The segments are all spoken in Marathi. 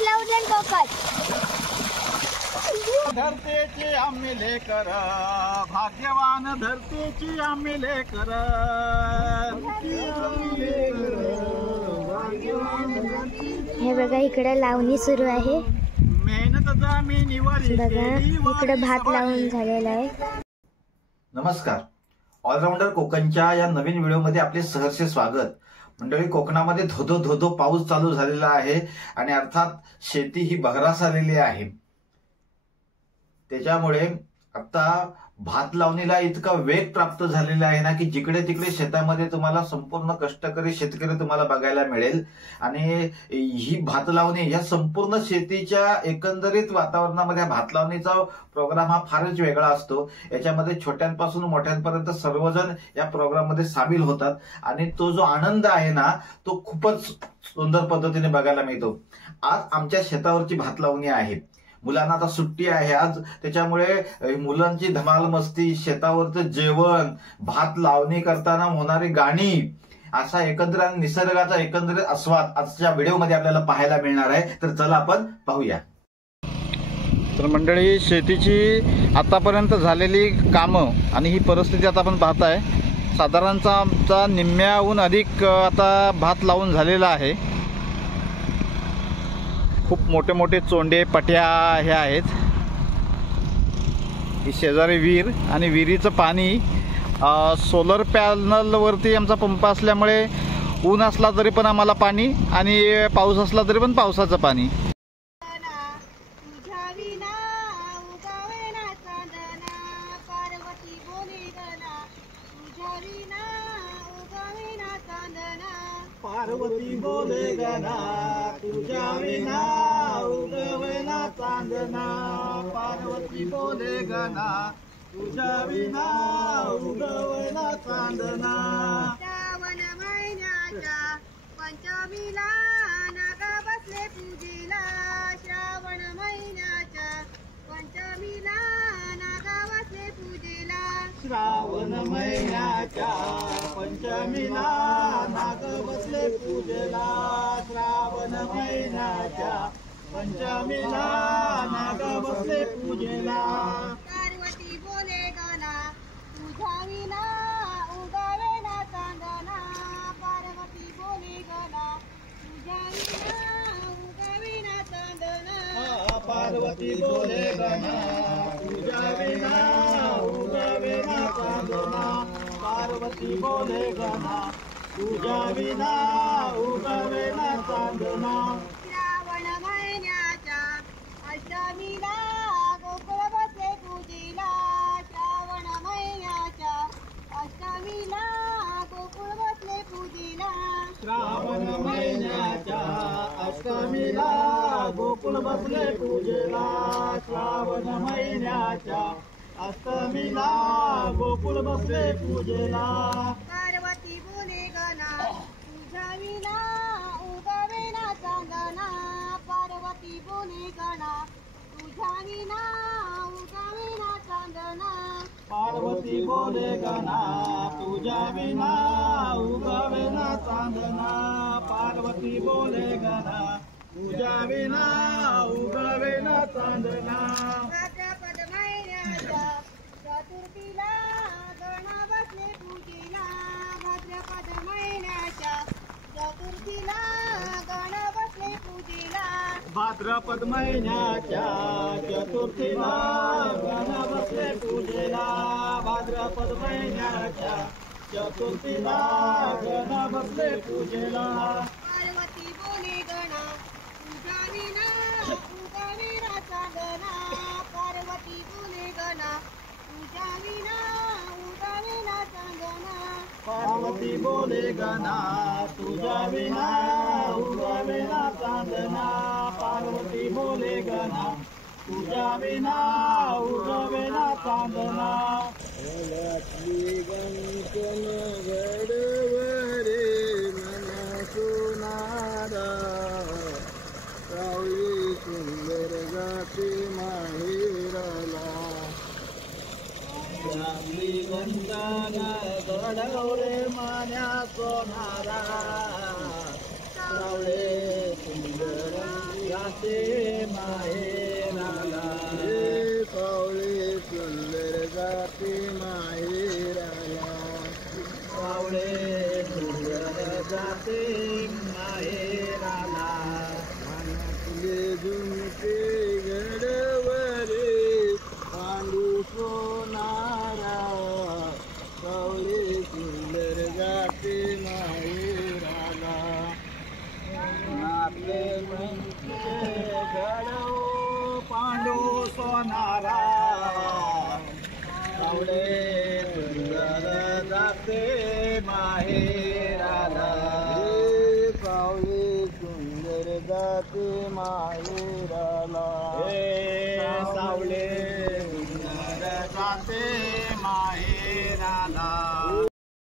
लावून कोकण धरतीची आम्ही लेकर भाग्यवान धरतीची आम्ही लेकर हे बघा इकडे लावणी सुरू आहे मेहनत जमिनीवर बघा इकडे भात लावून झालेला आहे। नमस्कार, ऑलराऊंडर कोकणच्या या नवीन व्हिडिओमध्ये आपले सहर्ष स्वागत। मंडळी, कोकणामध्ये धोधो धोधो पाऊस चालू झालेला आहे आणि अर्थात शेती ही बहरास आलेली आहे। त्याच्यामुळे आता भात लावणीला इतका वेग प्राप्त झालेला आहे ना की जिकडे तिकडे शेतामध्ये तुम्हाला संपूर्ण कष्टकरी शेतकरी तुम्हाला बघायला मिळेल। आणि ही भात लावणी या संपूर्ण शेतीच्या एकंदरीत वातावरणामध्ये भात लावणीचा प्रोग्राम हा फारच वेगळा असतो। याच्यामध्ये छोट्यांपासून मोठ्यांपर्यंत सर्वजण या प्रोग्राममध्ये सामील होतात आणि तो जो आनंद आहे ना तो खूपच सुंदर पद्धतीने बघायला मिळतो। आज आमच्या शेतावरची भात लावणी आहे। मुलांना आता सुट्टी आहे आज, त्याच्यामुळे मुलांची धमाल मस्ती, शेतावरचं जेवण, भात लावणी करताना होणारी गाणी, असा एकंदर निसर्गाचा एकंदरीत आस्वाद आजच्या व्हिडिओमध्ये आपल्याला पाहायला मिळणार आहे। तर चला आपण पाहूया। तर मंडळी, शेतीची आतापर्यंत झालेली कामं आणि ही परिस्थिती आता आपण पाहताय। साधारणतः आमचा निम्म्याहून अधिक आता भात लावून झालेला आहे। खूप मोठे मोठे चोंडे पट्या हे आहेत। ही शेजारी विहीर आणि विहिरीचं पाणी सोलर पॅनलवरती आमचा पंप असल्यामुळे ऊन असला तरी पण आम्हाला पाणी आणि पाऊस असला तरी पण पावसाचं पाणी। पार्वती बोले गना तुझ्या विना उगवेना चांदना, पार्वती बोले गना तुझ्या विना उगवेना चांदना। श्रावण महिन्याच्या पंचमीला नागा बसले पूजेला, श्रावण महिन्याच्या पंचमीला नागा बसले पूजेला, श्रावण महिन्याच्या पंचमीला नाग बसले पूजेला, श्रावण महिन्याच्या पंचमीला नाग बसले पूजेला। पार्वती बोले गना तुझ्या विना उगवेना चांदना, पार्वती बोले गना तुझ्या विना उगवेना चांदना, पार्वती बोले गना तुझ्या विना उगवेना चांदना, पार्वती बोले गना तुझ्या विना उगवेना चांदना। श्रावण महिन्याच्या अष्टमीला गोकुळ बसले पूजेला, श्रावण महिन्याच्या अष्टमीला गोकुळ बसले पूजेला, श्रावण महिन्याच्या अष्टमीला गोकुळ बसले पूजेला, श्रावण महिन्याच्या अष्टमीला गोकुळ बसले पूजेला। पार्वती बोले गना तुझ्या विना उगवेना चांदना, पार्वती बोले गना तुझ्या विना उगवेना चांदना, पार्वती बोले गना तुझ्या विना उगवेना चांदना, पार्वती बोले गना तुझ्या विना उगवेना चांदना। भाद्रपद महिन्याच्या चतुर्थीला गणा बसले पूजेला, भाद्रपद महिन्याच्या चतुर्थीला गणा बसले पूजेला, भाद्रपद महिन्याच्या चतुर्थीला गण बसले पूजेला, भाद्रपद महिन्याच्या चतुर्थीला गण बसले पूजेला। पार्वती बोले गणा तुझ्या विना उगवेना चांदना, पार्वती बोले गणा तुझ्या विना उगवेना चांदना, पार्वती बोले गना तुझ्या विना उगवेना चांदना, पार्वती बोले गना तुझ्या विना उगवेना चांदना। गणकन गडवरे मना सोनारा, सावली सुंदर गाती माहेराला, वंदना गडवरे मान्या सोनारा, सावळे सुंदर जाते माहेराला, सावळे सुंदर जाते माहेराला, सावळे सुंदर जाते माहेराला, मानातले झुमके गडवरे पांडू सोनारा, सावळे सुंदर जाते माहेराला, नाते घडव पांडू सोनारा, सावळे सुंदर जाते माहेराला, सावळे सुंदर जाते माहेराला, सावळे सुंदर जाते माहेराला.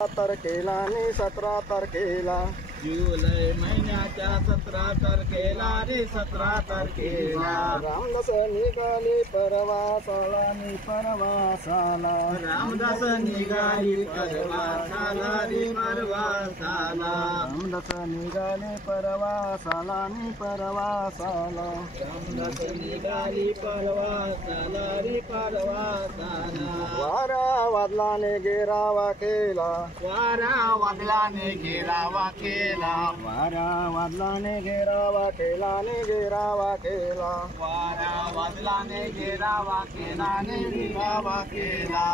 17 तारखेला आणि 17 तारखेला, जुलै महिन्याच्या 17 तारखेला रे 17 तारखेला, रामदास निघाली परवासाला नी परवासाला, रामदास निघाली परवासाला रे परवासाला, रामदास निघाले परवासाला नी परवासाला, रामदास निघाली परवासाला रे परवासाला, वारा वादलाने घेरावा केला, वारा वादलाने घेरावा केला, वारा वादलाने घेरावा केला ने घेरावा केला, वारा वादलाने घेरावा केला ने घेरावा केला,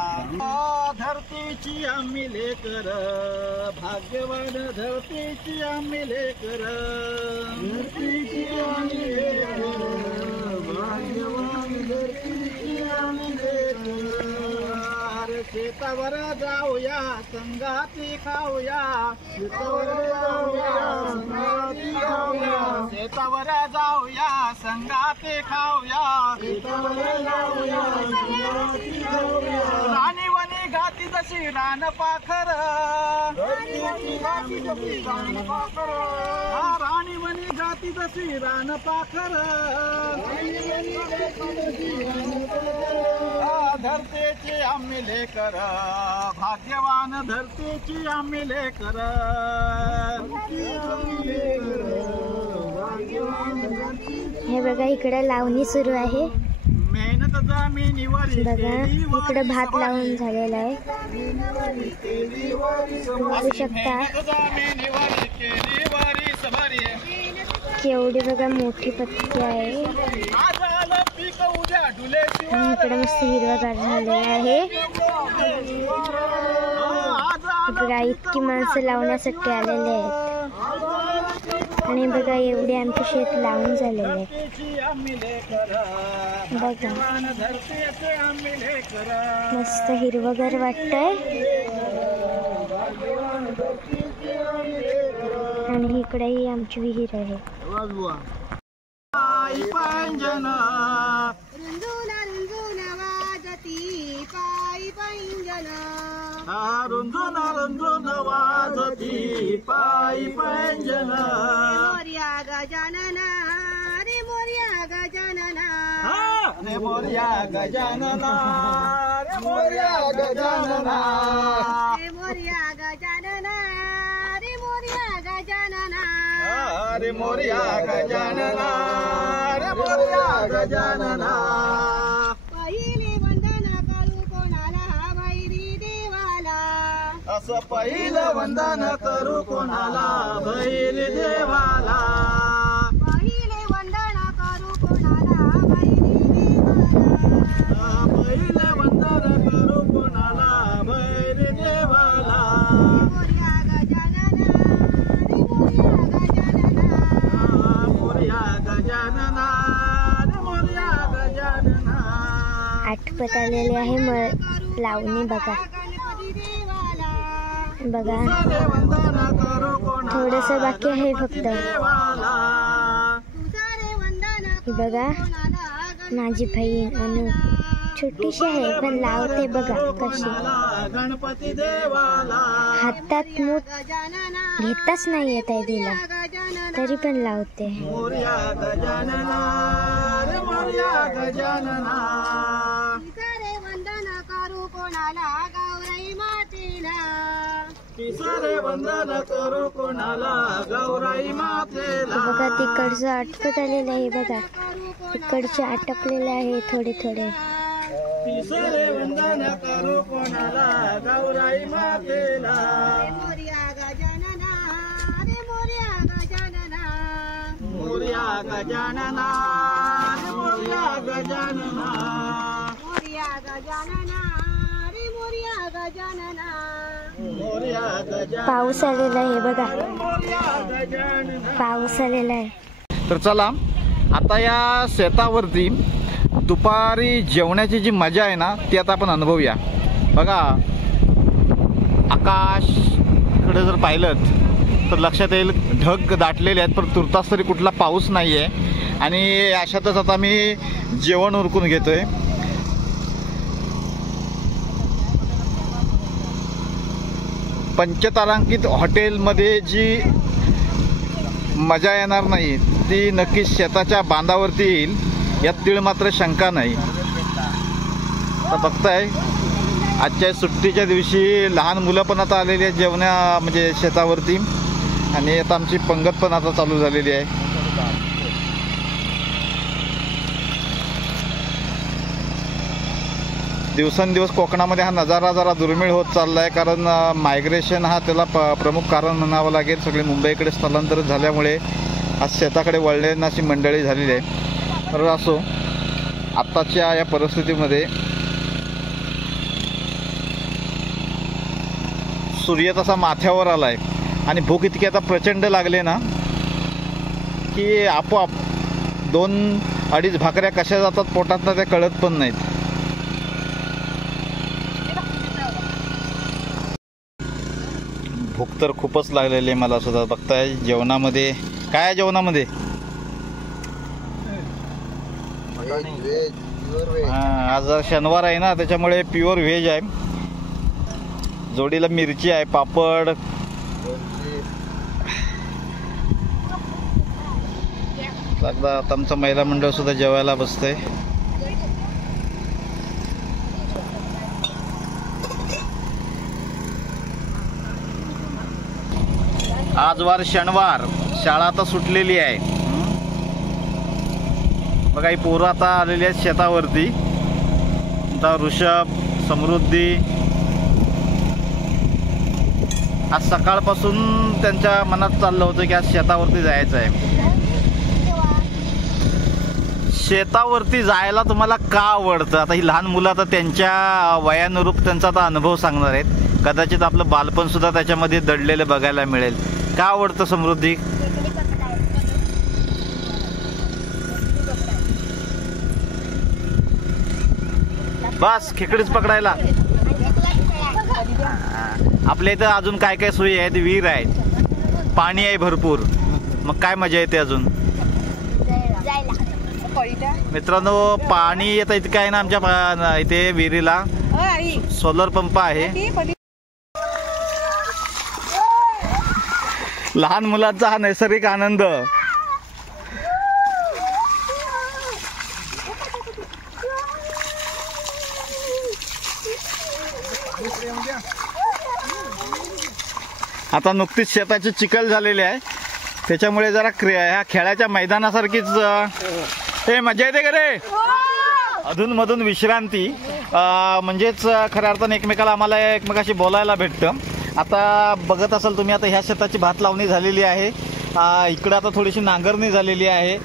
धरतीची आम्ही लेकर, भाग्यवान धरतीची आम्ही लेकर, धरतीची आम्ही लेकर, भाग्यवान धरतीची आम्ही लेकर, शेतावर जाऊया संगाती खाऊया, शेतावर जाऊया संगाती खाऊया, शेतावर जाऊया संगाती खाऊया, शेतावर जाऊया संगाती खाऊया, राणीवनी घाती जशी रान पाखर, राणीवनी घाती जशी रान पाखर, राणीवनी घाती जशी रान पाखर, राणीवनी घाती जशी रान पाखर, धरतीची आम्ही लेकर, भाग्यवान धरतीची आम्ही लेकर, हे बघा इकडे लावणी सुरू आहे. मेहनत जमिनीवर बघा इकडे भात लावून झालेला आहे, बघू शकता केवढी बघा मोठी पत्ती आहे, आणि इकडे मस्त हिरवागार झालेला आहे. बघा इतकी माणसं लावण्यासाठी आलेले आहेत, आणि बघा एवढे आमचे शेत लावून झालेले आहे. बघा मस्त हिरवगार वाटतंय, आणि इकडेही आमची विहीर आहे. पैंजन रुंजून रुंजून वाजती पायी पैंजन, रुंजून रुंजून वाजती पायी पैंजन, मोर्या गजानना रे मोर्या गजानना, रे मोर्या गजानना, रे मोर्या गजानना, रे मोर्या गजानना, रे मोर्या गजानना, रे मोर्या गजानना, रे मोर्या गजानना, पहिले वंदन करू कोणाला भैरी देवाला, असं पहिलं वंदन करू कोणाला बैल देवाला, पहिले वंदन करू कोणाला भैरी देवाला, पहिलं वंदन करू कोणाला बैल देवाला, मोर्या गजानना रे मोर्या गजानना, मोर्या गजानना, रे मोर्या गजानना. आठवत आलेले आहे लावणी. बघा बघा थोडस बाकी आहे फक्त. ही बघा माझी बहीण अनु छोटीशी आहे पण लावते बघा कशी. गणपती देवाला हातात मूठ घेताच नाही येत आहे तिला तरी पण लावते. मोरया गजानना रे मोरया गजानना. वंदन करू कोणाला गौराई मातेला तिसरे वंदन करू कोणाला गौराई मातेला. बघा तिकडचं आटपत आलेलं आहे. बघा तिकडचे आटपलेले आहे थोडे थोडे. तिसरे वंदन करू कोणाला गौराई मातेला. मोर्या गजानना रे मोर्या गजानना. मोर्या गजानना मोर्या गजानना. मोर्या गजानना रे मोर्या गजानना. मोर्या गजानना. पाऊस आलेला आहे बघा. पाऊस आलेला आहे. तर चला आता या शेतावरती दुपारी जेवण्याची जी मजा आहे ना ती आता आपण अनुभवूया. बघा आकाशकडे जर पाहिलं तर लक्षात येईल ढग दाटलेले आहेत, पण तुर्तास तरी कुठला पाऊस नाही आहे. आणि अशातच आता मी जेवण उरकून घेतोय. पंचतारांकित हॉटेलमध्ये जी मजा येणार नाही ती नक्कीच शेताच्या बांधावरती येईल यात तीळ मात्र शंका नाही. आता बघताय आजच्या सुट्टीच्या दिवशी लहान मुलं पण आता आलेली आहेत जेवण्या म्हणजे शेतावरती. आणि आता आमची पंगत पण आता चालू झालेली आहे. दिवसेंदिवस कोकणामध्ये हा नजारा जरा दुर्मिळ होत चालला आहे, कारण मायग्रेशन हा त्याला प्रमुख कारण म्हणावं लागेल. सगळे मुंबईकडे स्थलांतरित झाल्यामुळे आज शेताकडे वळण्याची मंडळी झालेली आहे. तर असो आत्ताच्या या परिस्थितीमध्ये सूर्य तसा माथ्यावर आला आहे आणि भूक इतकी आता प्रचंड लागले ना की आपोआप 2-2.5 भाकऱ्या कशा जातात पोटात ना त्या कळत पण नाहीत. भूक तर खूपच लागलेली आहे मला सुद्धा. बघताय जेवणामध्ये काय आहे? जेवणामध्ये आज शनिवार आहे ना त्याच्यामुळे प्युअर व्हेज आहे. जोडीला मिरची आहे, पापड, आता आमचं महिला मंडळ सुद्धा जेवायला बसतंय. आज वार शनिवार, शाळा आता सुटलेली आहे. बघा ही पोरं आता आलेली आहेत शेतावरती. आता ऋषभ, समृद्धी आज सकाळपासून त्यांच्या मनात चाललं होतं की आज शेतावरती जायचं आहे. शेतावरती जायला तुम्हाला का आवडतं? आता ही लहान मुलं आता त्यांच्या वयानुरूप त्यांचा आता अनुभव सांगणार आहेत. कदाचित आपलं बालपण सुद्धा त्याच्यामध्ये दडलेलं बघायला मिळेल. का आवडतं समृद्धी? बस खेकडीच पकडायला. आपल्या इथं अजून काय काय सोयी आहेत? विहीर आहे, पाणी आहे भरपूर, मग काय मजा येते अजून. मित्रांनो पाणी आता इतकं आहे ना आमच्या इथे विहिरीला. सोलर पंप आहे. लहान मुलांचा हा नैसर्गिक आनंद. आता नुकतीच शेताची चिखल झालेली आहे त्याच्यामुळे जरा ह्या खेळाच्या मैदानासारखीच मजा येते का रे. अधूनमधून विश्रांती म्हणजेच खऱ्या अर्थाने एकमेकाला आम्हाला एकमेकाशी बोलायला भेटतं. आता बघत असाल तुम्ही आता ह्या शेताची भात लावणी झालेली आहे. इकडं आता थोडीशी नांगरणी झालेली आहे.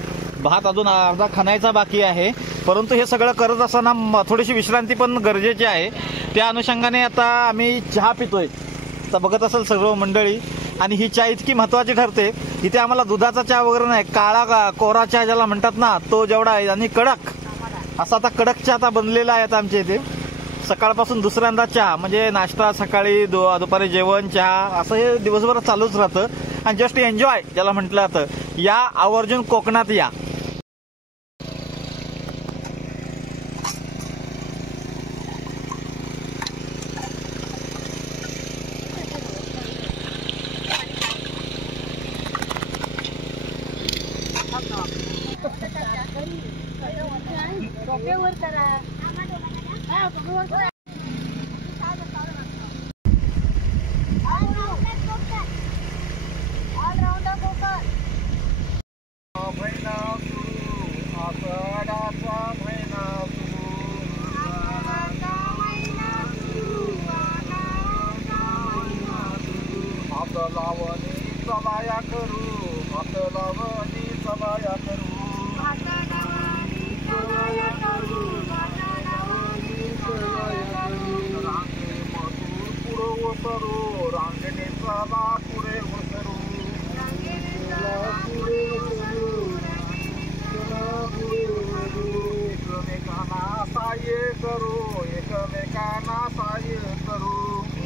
भात अजून अर्धा खणायचा बाकी आहे. परंतु हे सगळं करत असताना थोडीशी विश्रांती पण गरजेची आहे. त्या अनुषंगाने आता आम्ही चहा पितोय. आता बघत असाल सर्व मंडळी. आणि ही चहा इतकी महत्त्वाची ठरते. इथे आम्हाला दुधाचा चहा वगैरे नाही, काळा कोरा चहा ज्याला म्हणतात ना तो जेवढा आहे. आणि कडक असा आता कडक चहा आता बनलेला आहे. आता आमच्या इथे सकाळपासून दुसऱ्यांदा चहा म्हणजे नाश्ता, सकाळी दुपारी जेवण, चहा असं हे दिवसभर चालूच राहतं. आणि जस्ट एन्जॉय ज्याला म्हटलं जातं. या आवर्जून कोकणात या. करा सगाया करू भाता लावणी सगाया करू भाता लावणी सगाया करू रांगे मधून पुढं वसरू रांगेने चला पुढे वसरू रांगेने चला पुढे वसरू एकमेकांना सहाय्य करू एकमेकांना सहाय्य करू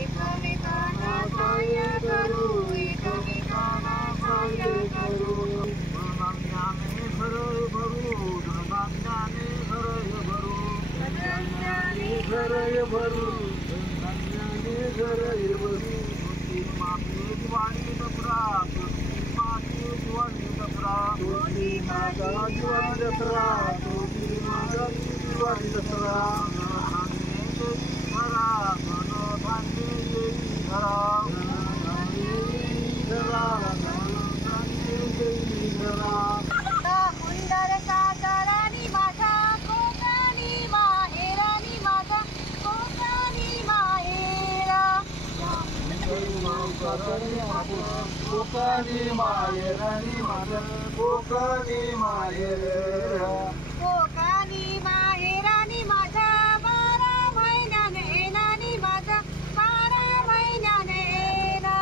एकमेकांना सहाय्य करू एकमेकांना सहाय्य करू धनधान्याने घर भरू धनधान्याने घर भरू धनधान्याने घर भरू धनधान्याने घर भरू तुझी माती दिवाळी दसरा तुझी माती दिवाळी दसरा तुझी माझा दिवाळी दसरा तुझी माझा दिवाळी दसरा धनधान्य येई घरा धनधान्य येई घरा धनधान्य येई घरा सुंदर सातारानी माझा कोकणी माहेरानी माझा कोकणी माहेरा कोकणी माहेरानी माझं कोकणी माहेरा कोकणी माहेरानी माझा 12 महिन्याने येणारी माझा 12 महिन्याने येणा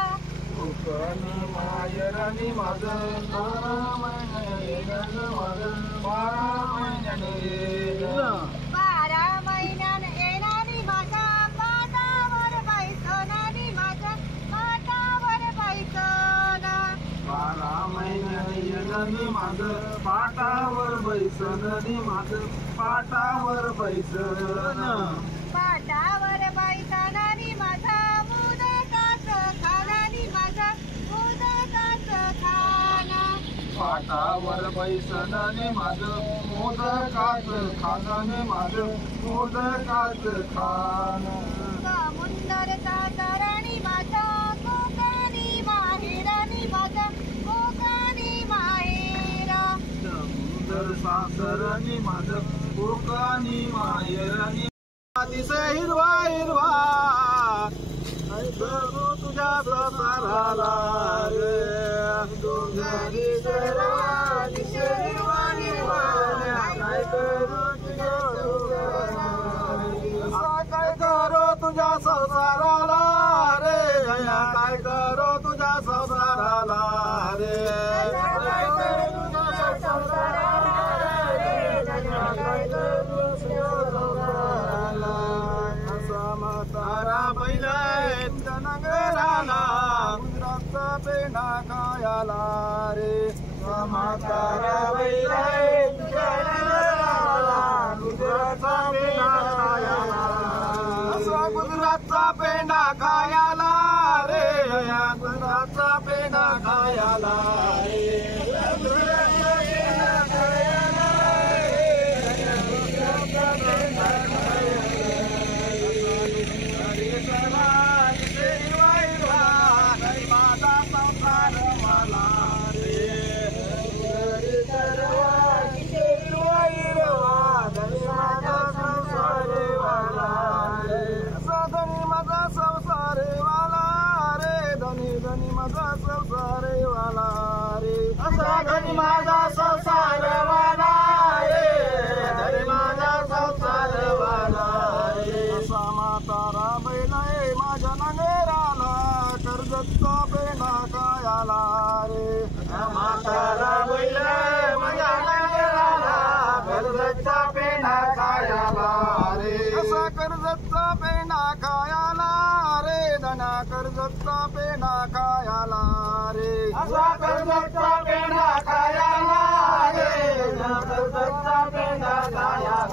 कोकणी माहेरानी माझं 12 महिन्याने माझं 12 महिन्याने 12 महिन्याने येणारी माझा पाटावर बैसणारी माझा पाटावर बैसणा 12 महिन्याने येणारी माझं पाटावर बैसणारी माझं पाटावर बैसणं पाटावर बैसणारी माझा मोदकाचं खाणारी माझा मोदकाचं खाणा पाटावर बैसणाने माझं मोदकाचं खाणाने माझं मोदकाचं खाणं समुंदर सातारानी माझा कोकणी माहेरानी माझा कोकणी माहेरा समुद्र सासरानी माझं कोकणी माहेरानी दिसे हिरवा हिरवा काय करू तुझ्या संसाराला रे डोंगरी हिरवा दिसे हिरवा हिरवा काय करू तुझ्या काय करू तुझ्या संसाराला रे काय करू तुझ्या संसाराला रे काय करू तुझ्या संसाराला रे काय करू तुझ्या संसाराला असा म्हातारा बैल नगराला गुजरातचा पेंडा खायला रे म्हातारा बैल नगराला गुजरातचा पेंडा खायला असा गुजरातचा पेंडा खायला रे गुजरातचा पेंडा खायला रे गुजरातचा पेंडा खायला धनी माझा संसार वाला रे धनी माझा संसार वाला रे असा म्हातारा बैल आहे माझ्या नगराला कर्जतचा पेंडा खायला रे म्हातारा बैल आहे माझ्या नगराला कर्जतचा पेंडा खायला रे असा कर्जतचा पेंडा खायला रे धना कर्जतचा पेंडा खायला रे असा कर्जतचा पेंडा खायला रे कर्जतचा पेंडा खायला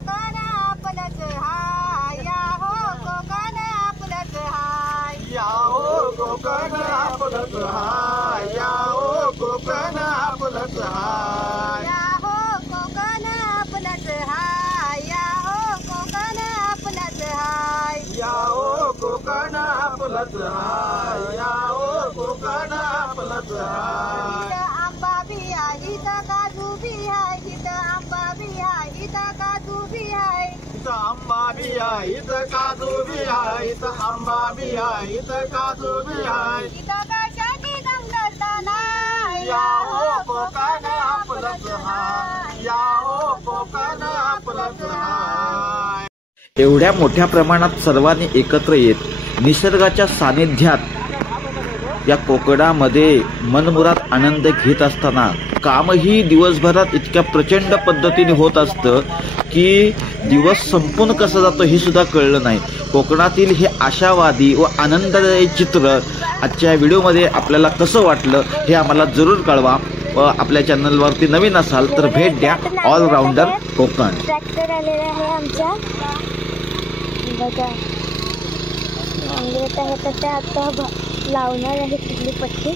कोकण आपलंच हाय या हो कोकण आपलंच हाय या हो कोकण आपलंच हाय या हो कोकण आपलंच हाय या हो कोकण आपलंच हाय या हो कोकण आपलंच हाय या हो कोकण आपलंच हाय या हो कोकण आपलंच हाय इथं आंबा बी आहे इथं काजू बी आहे इथं आंबा बी आहे इथं काजू बी आहे इथं आंबा बी आहे इथं काजू बी आहे इथं आंबा बी आहे इथं काजू बी आहे इथं कशाची दंगलता नाही हाय या ओ कोकण आपलंच हाय. एवढ्या मोठ्या प्रमाणात सर्वांनी एकत्र येत निसर्गाच्या सानिध्यात या कोकणामध्ये मनमुराद आनंद घेत असताना कामही दिवसभरात इतक्या प्रचंड पद्धतीने होत असतं की दिवस संपून कसं जातो हे सुद्धा कळलं नाही. कोकणातील हे आशावादी व आनंददायी चित्र आजच्या व्हिडिओमध्ये आपल्याला कसं वाटलं हे आम्हाला जरूर कळवा. व आपल्या चॅनलवरती नवीन असाल तर भेट द्या ऑलराऊंडर कोकण. ट्रॅक्टर आलेला आहे आमच्या बघा नांगरत आहे तर ते आता लावणार आहे तिथली पट्टी.